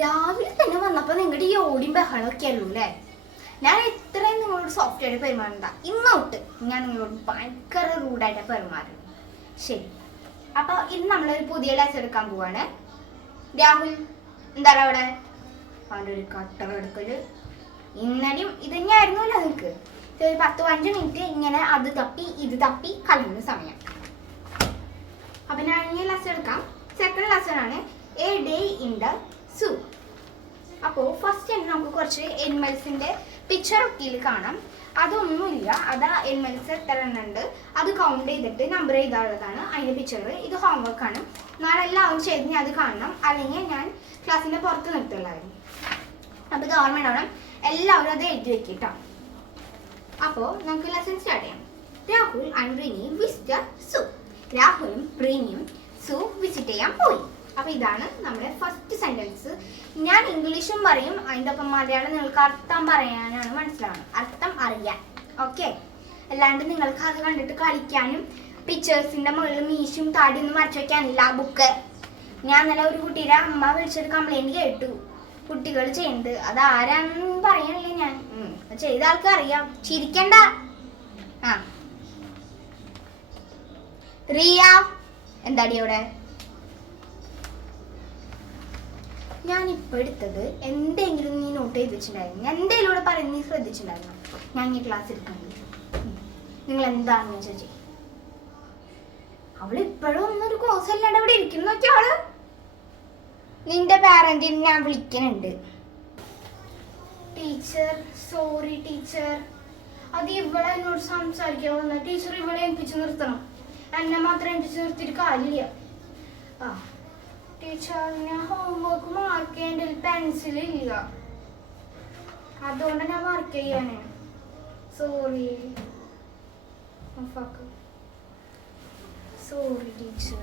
രാവിലെ തന്നെ വന്നപ്പോൾ നിങ്ങളുടെ ഈ ഓടിയും ബഹളമൊക്കെ ആയിരുന്നു അല്ലേ ഞാൻ ഇത്രയും നിങ്ങളോട് സോഫ്റ്റ് ആയിട്ട് പെരുമാറണ്ട ഇന്നോട്ട് ഞാൻ നിങ്ങളോട് ഭയങ്കര റൂഡായിട്ട് പെരുമാറും ശരി. അപ്പോൾ ഇന്ന് നമ്മളൊരു പുതിയ ലെസ് എടുക്കാൻ പോവാണ്. രാഹുൽ എന്താണ് അവിടെ? അവന്റെ ഒരു കട്ടർ എടുക്കൽ. ഇന്നലെയും ഇത് നിങ്ങൾക്ക് ഒരു പത്ത് പതിനഞ്ച് മിനിറ്റ് ഇങ്ങനെ അത് തപ്പി ഇത് തപ്പി കളയുന്ന സമയം. അപ്പൊ ഞാൻ ഇനി ലെസ് എടുക്കാം. സെക്കൻഡ് ലെസൺ ആണ്. A day in the zoo അപ്പോൾ ഫസ്റ്റ് തന്നെ നമുക്ക് കുറച്ച് എനിമൽസിന്റെ പിക്ചർ ഒക്കെ കാണാം. അതൊന്നുമില്ല. അത് എനിമൽസ് എത്ര എണ്ണുണ്ട് അത് കൗണ്ട് ചെയ്തിട്ട് നമ്പർ ചെയ്താലുള്ളതാണ് അതിന്റെ പിക്ചർ ഇത് ഹോംവർക്ക് ആണ്. നാളെ എല്ലാവരും ചെയ്ത് ഞാൻ അത് കാണണം. അല്ലെങ്കിൽ ഞാൻ ക്ലാസ്സിന്റെ പുറത്ത് നിർത്തുള്ളായിരുന്നു അപ്പോൾ ഇത് ഓർമ്മ എല്ലാവരും അത് എഴുതി വെക്കിട്ടോ. അപ്പോൾ നമുക്ക് ലെസൺ സ്റ്റാർട്ട് ചെയ്യാം. Rahul and Rini visitor zoo രാഹുലും പ്രീനിയും സു വിസിറ്റ് ചെയ്യാൻ പോയി. അപ്പൊ ഇതാണ് നമ്മുടെ ഫസ്റ്റ് സെന്റൻസ് ഞാൻ ഇംഗ്ലീഷും പറയും അതിന്റെ ഒപ്പം മലയാളം നിങ്ങൾക്ക് അർത്ഥം പറയാനാണ് മനസ്സിലാവണം അർത്ഥം അറിയാൻ. ഓക്കെ അല്ലാണ്ട് നിങ്ങൾക്ക് അത് കണ്ടിട്ട് കളിക്കാനും പിക്ചേഴ്സിന്റെ മുകളിൽ മീശും താടിയൊന്നും വരച്ചു വെക്കാനില്ല ബുക്ക് ഞാൻ ഇന്നലെ ഒരു കുട്ടിയുടെ അമ്മ വിളിച്ചൊരു കംപ്ലൈന്റ് കേട്ടു. കുട്ടികൾ ചെയ്യുന്നത്. അത് ആരാണെന്ന് പറയണില്ല ഞാൻ. ചെയ്ത ആൾക്ക് അറിയാം. ചിരിക്കണ്ട. ആ. റിയ. എന്താടി അവിടെ? ഞാൻ ഇപ്പൊ എടുത്തത് എന്തെങ്കിലും നീ നോട്ട് ചെയ്ത് വെച്ചിട്ടുണ്ടായിരുന്നു. ഞാൻ എന്തെങ്കിലും ഇവിടെ പറയുന്നത് നീ ശ്രദ്ധിച്ചിട്ടുണ്ടായിരുന്നു? ഞാൻ ഈ ക്ലാസ് എടുക്കുന്നത് നിങ്ങൾ എന്താണെന്ന് വെച്ചാൽ ചെയ്യും അവൾ ഇപ്പോഴും ഒന്നൊരു കോഴ്സ് അല്ലാണ്ട് അവിടെ ഇരിക്കുന്നു നോക്കിയ ആൾ നിന്റെ പാരന്റിനെ ഞാൻ വിളിക്കുന്നുണ്ട് ടീച്ചർ സോറി ടീച്ചർ അത് ഇവിടെ എന്നോട് സംസാരിക്കാൻ വന്ന ടീച്ചർ ഇവിടെ ഏൽപ്പിച്ച് നിർത്തണം. എന്നെ മാത്രം ഏൽപ്പിച്ച് നിർത്തിയിട്ട് കാര്യമില്ല. ആ. ടീച്ചർ ഞാൻ ഹോംവർക്ക് മാർക്ക് ചെയ്യേണ്ട പെൻസിൽ ഇല്ല. അതുകൊണ്ട് ഞാൻ വർക്ക് ചെയ്യാണ്. സോറി സോറി ടീച്ചർ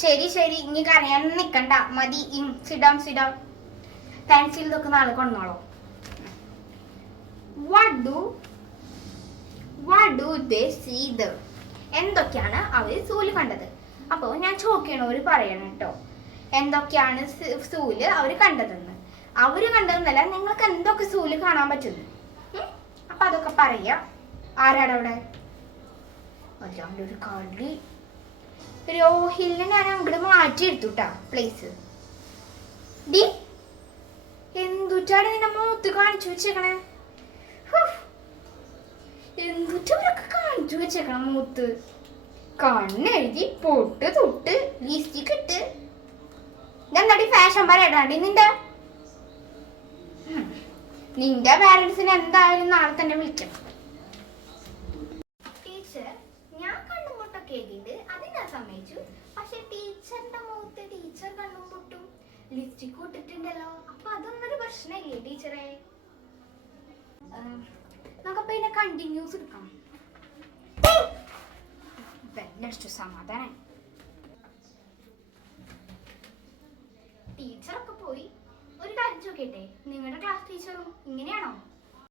ശരി ശരി. ഇനി കരയാൻ നിൽക്കണ്ട മതി. സിഡാം സിഡാം പെൻസിൽ ഇതൊക്കെ നാളെ കൊണ്ടോളോ. വാട്ട് ഡു വാട്ട് ഡു എന്തൊക്കെയാണ് അവർ സൂൽ കണ്ടത്? അപ്പോൾ ഞാൻ ചോദിക്കണവർ പറയണം കേട്ടോ എന്തൊക്കെയാണ് സൂൽ അവർ കണ്ടതെന്ന്. അവർ കണ്ടതെന്നല്ല നിങ്ങൾക്ക് എന്തൊക്കെ സൂൽ കാണാൻ പറ്റുന്നു? അപ്പൊ അതൊക്കെ പറയാ. ആരാട അവിടെ? അല്ലാണ്ട് ഒരു കളി രോഹിലിനെ ഞാൻ അങ്ങോട്ട് മാറ്റി എടുത്തുട്ടാ പ്ലേസ് ഡി എന്തുറ്റാണ് നിന്നെ മൂത്ത് കാണിച്ചു വെച്ചേക്കണേ? എന്തുറ്റവരൊക്കെ കാണിച്ചു വെച്ചേക്കണം മൂത്ത് കണ്ണെഴുതി പൊട്ട് തൊട്ട് ലിപ്സ്റ്റിക് ഇട്ട്. ഇതെന്താടി ഫാഷൻ പറയടാണ്ടി നിന്റെ? ഉം. നിന്റെ പാരന്റ്സിന് എന്തായാലും നാളെ തന്നെ വിളിക്കണം ടീച്ചർ ഞാൻ കണ്ണും പൊട്ടൊക്കെ എഴുതിയിട്ട് അത് ഞാൻ സമ്മതിച്ചു. പക്ഷെ ടീച്ചറിന്റെ മുഖത്ത് ടീച്ചർ കണ്ണും പൊട്ടും. ലിപ്സ്റ്റിക് ഇട്ടിട്ടുണ്ടല്ലോ. അപ്പൊ അതൊന്നൊരു പ്രശ്നമില്ലേ ടീച്ചറെ? നമുക്കപ്പോ ഇതിനെ കണ്ടിന്യൂസ് എടുക്കാം. ബെല്ലടിച്ചു സമാധാനം ടീച്ചറൊക്കെ പോയി. ഒരു കാര്യം ചോദിക്കട്ടെ? നിങ്ങളുടെ ക്ലാസ് ടീച്ചറും ഇങ്ങനെയാണോ?